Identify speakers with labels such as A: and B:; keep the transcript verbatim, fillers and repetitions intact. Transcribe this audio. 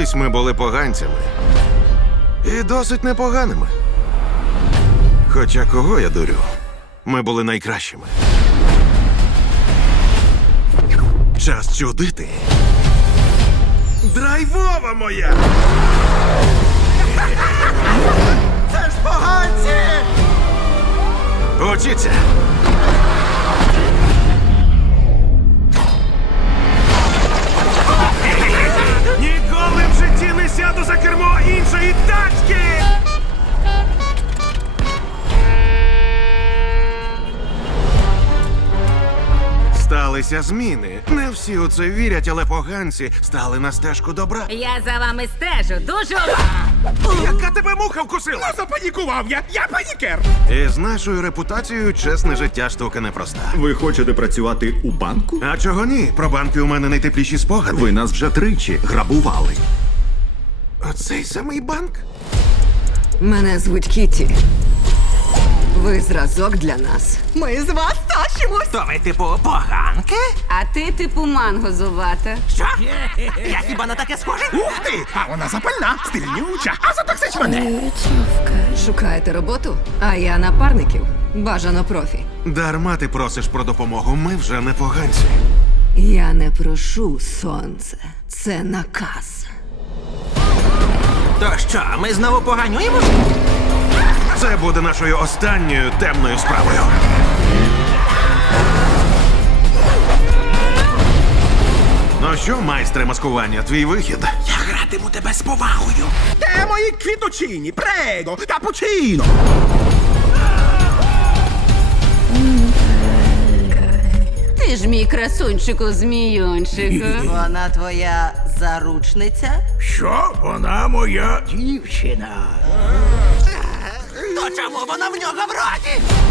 A: Колись ми були поганцями. І досить непоганими. Хоча кого я дурю? Ми були найкращими. Час чудити. Драйвова моя!
B: Це ж поганці!
A: Учіться! Ніколи в житті не сяду за кермо іншої тачки! Сталися зміни. Не всі у це вірять, але поганці стали на стежку добра.
C: Я за вами стежу дуже уважно.
A: Яка тебе муха вкусила?
B: Запанікував я! Я панікер!
A: І з нашою репутацією чесне життя штука непроста.
D: Ви хочете працювати у банку?
A: А чого ні? Про банки у мене найтепліші спогади.
D: Ви нас вже тричі грабували.
A: Оцей самий банк?
E: Мене звуть Кіті. Ви зразок для нас.
B: Ми з вас тащимось!
F: То ви, типу, поганки?
C: А ти типу манго зубата.
F: Що? Я хіба на таке схожий?
B: Ух ти! А вона запальна, стильнюча, а затоксич мене!
E: Шукаєте роботу? А я напарників. Бажано профі.
A: Дарма ти просиш про допомогу, ми вже не поганці.
E: Я не прошу сонце. Це наказ.
F: То що, ми знову поганюємось?
A: Це буде нашою останньою темною справою. Ну що, майстре маскування, твій вихід?
F: Я гратиму тебе з повагою.
B: Де мої квіточині? Прего! Капучино!
C: Ти ж мій красунчику зміюнчику.
G: Вона твоя заручниця?
B: Що? Вона моя дівчина.
F: То чому вона в нього в роті?